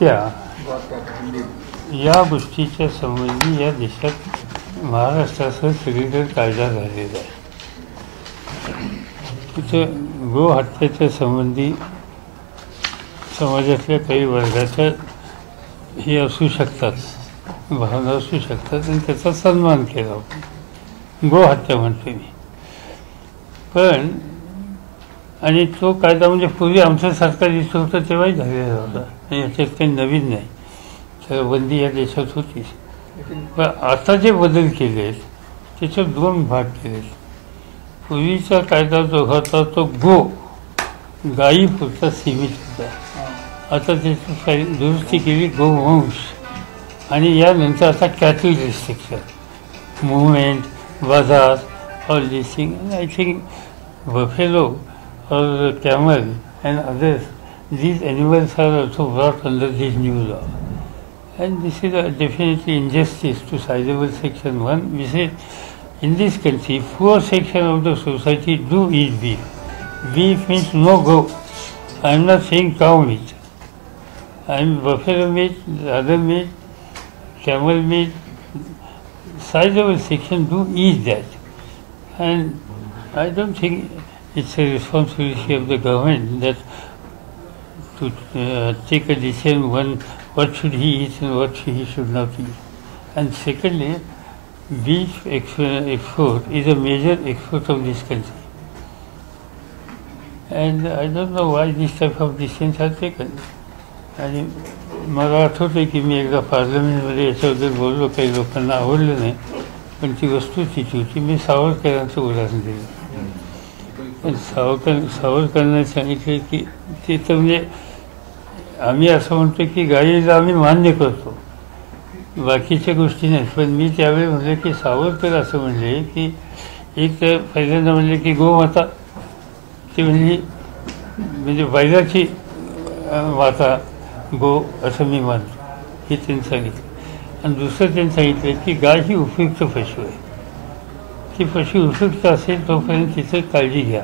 गोहत्या या गोष्टीच्या संबंधी या देशात महाराष्ट्रासह सगळीकडे कायदा झालेला आहे. तिथं गोहत्येच्या संबंधी समाजातल्या काही वर्गाच्या हे असू शकतात, भावना असू शकतात आणि त्याचा सन्मान केला होता. गोहत्या म्हणतो मी. पण आणि तो कायदा म्हणजे पूर्वी आमचं सरकार दिसत होतं तेव्हाही झालेला होता, याच्यात काही नवीन नाही. तर बंदी या देशात होतीच. पण आता जे बदल केले आहेत त्याच्यात दोन भाग केले. पूर्वीचा कायदा जो होता तो गायीपुरता सीमित होता. आता त्याची दुरुस्ती केली गोवंश, आणि यानंतर आता कॅटल रिस्ट्रिक्शन, मुवमेंट, बाजार, all this thing. And I think buffalo or camel and others, these animals are also brought under this new law. And this is a definitely injustice to sizable section 1. We say in this country, poor section of the society do eat beef. Beef means no go. I am not saying cow meat. I am buffalo meat, other meat, camel meat. Sizable section do eat that. And I don't think it's a responsibility of the government that to take a decision on what should he eat and what he should not eat. And secondly, beef export is a major export of this country. And I don't know why this type of decisions are taken. आणि मला आठवतं की मी एकदा पार्लमेंटमध्ये याच्याबद्दल बोललो, काही लोकांना आवडलं नाही, पण ती वस्तुस्थिती होती. मी सावरकरांचं उदाहरण दिलं. सावरकरांना सांगितले की ते तर म्हणजे आम्ही असं म्हणतो की गायीला आम्ही मान्य करतो, बाकीच्या गोष्टी नाहीत. पण मी त्यावेळी म्हणले की सावरकर असं म्हणले की एक तर पहिल्यांदा म्हणले की गोमाता ती म्हणजे बैलाची माता गो असं मी मानतो, हे त्यांनी सांगितलं. आणि दुसरं त्यांनी सांगितलं की गाय ही उपयुक्त पशु आहे. ती पशु उपयुक्त असेल तोपर्यंत तिचं काळजी घ्या,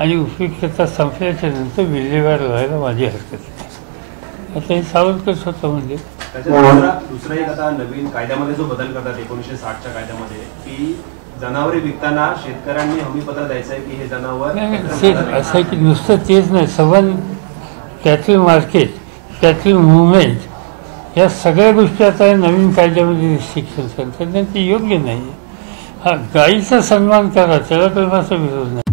आणि उपयुक्तता संपल्याच्या नंतर विल्हेवाट व्हायला माझी हरकत नाही. आता हे सावरकर स्वतः म्हणजे दुसरा एक आता नवीन कायद्यामध्ये जो बदल करतात 1960च्या कायद्यामध्ये की जनावरे विकताना शेतकऱ्यांनी हमीपत्र द्यायचं आहे की हे जनावर असं आहे की नुसतं तेच नाही, सबन कॅटल मार्केट, कॅटल मुवमेंट, या सगळ्या गोष्टी आता नवीन कायद्यामध्ये रिस्ट्रिक्शन करतात. ते योग्य नाही. हा गाईचा सन्मान करा, त्याला कल्पाचा विरोध नाही.